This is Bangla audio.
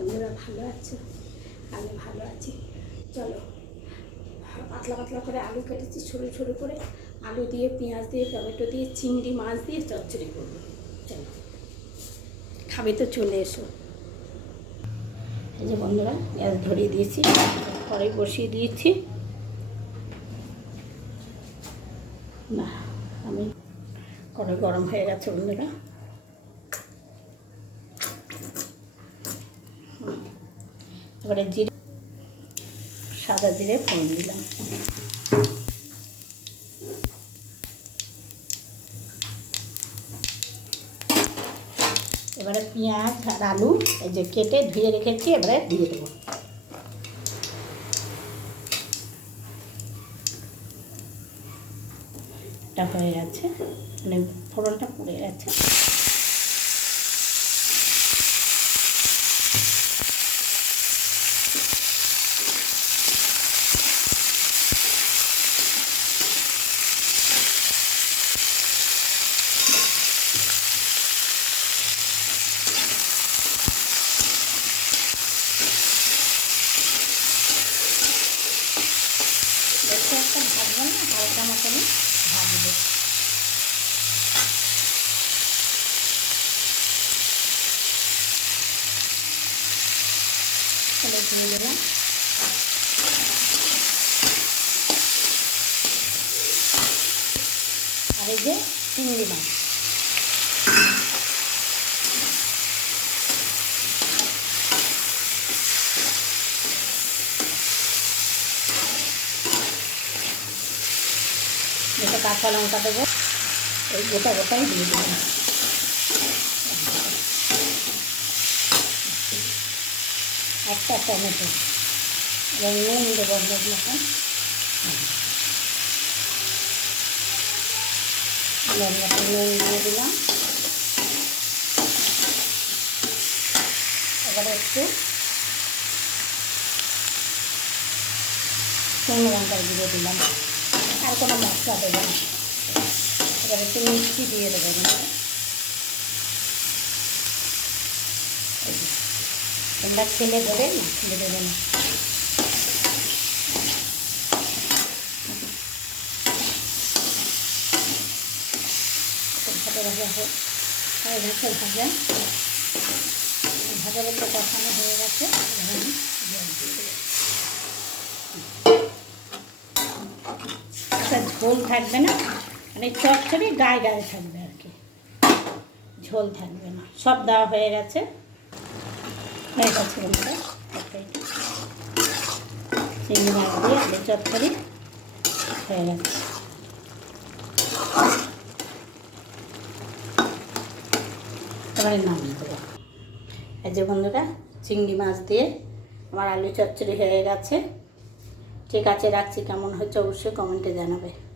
বন্ধুরা ভালো আছো? আমি ভালো আছি। চলো, পাতলা পাতলা করে আলু কেটেছি, ছোটো ছোটো করে আলু দিয়ে, পেঁয়াজ দিয়ে, টমেটো দিয়ে, চিংড়ি মাছ দিয়ে চচ্চড়ি করবো। চলো, খাবে তো চলে এসো। এই যে বন্ধুরা, গ্যাস ধরিয়ে দিয়েছি, কড়াই বসিয়ে দিয়েছি। না, আমি কড়াই গরম হয়ে গেছে বন্ধুরা। এবারে জিরে, সাদা জিরে ফোড়ন দিলাম। এবারে পেঁয়াজ আর আলু এই যে কেটে ধুয়ে রেখেছি, এবারে দিয়ে দেবো। এটা হয়ে গেছে, মানে ফোড়নটা পুড়ে গেছে। বেশি একটা ভাজবো না, হালকা মতনই ভাজবো। তাহলে দিয়ে দিলাম। আর এই যে চিংড়ি মাছ, যেটা কাঁচা লঙ্কা দেবো, এই গোটা গোটাই দিয়ে দিলাম। একটা টমেটো, এবং নুন দেবো অনেক মতন, নুন দিয়ে দিলাম। এবারে একটু শুকনো লঙ্কা দিয়ে দিলাম, আর কোনো মশলা দেবো না। এবারে একটু মিষ্টি দিয়ে দেবো। তোমরা খেলে দেবে না, খেলে দেবে না। ভাজা ভাজা হয়ে গেছে, ভাজা ভাজা বলতে কষানো হয়ে গেছে। একটা ঝোল থাকবে না, মানে চচ্চড়ি গায়ে গায়ে থাকবে আর কি, ঝোল থাকবে না। সব দেওয়া হয়ে গেছে, হয়ে গেছে বন্ধুরা। চিংড়ি মাছ দিয়ে আলু চচ্চড়ি হয়ে গেছে। এবারে নামিয়ে দেবো। এই যে বন্ধুরা, চিংড়ি মাছ দিয়ে আমার আলু চচ্চড়ি হয়ে গেছে। ঠিক আছে, রাখছি। কেমন হচ্ছে অবশ্যই কমেন্টে জানাবে।